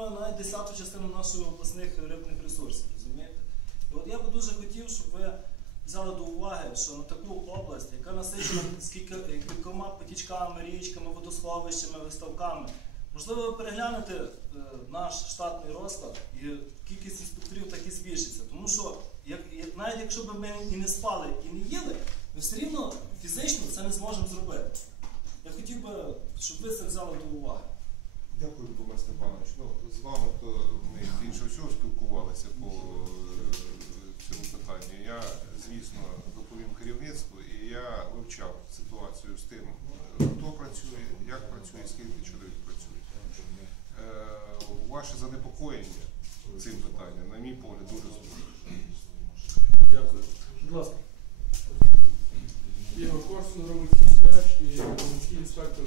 навіть десяту частину наших обласних рибних ресурсів, розумієте? І от я би дуже хотів, щоб ви взяли до уваги, що на таку область, яка насичена кількома потічками, річками, водосховищами, виставками, можливо, ви переглянете е, наш штатний розклад і кількість інспекторів так і збільшиться. Тому що як- навіть якщо б ми і не спали, і не їли, ми все рівно фізично це не зможемо зробити. Я хотів би, щоб ви це взяли до уваги. Степанович. Ну, з вами то ми більше всього спілкувалися по е, цьому питанню. Я, звісно, доповім керівництву, і я вивчав ситуацію з тим, е, хто працює, як працює, скільки чоловік працює. Е, Ваше занепокоєння цим питанням, на мій погляд, дуже слушне. Дякую. Будь ласка. Ігор Корсун, громадський діяч і громадський інспектор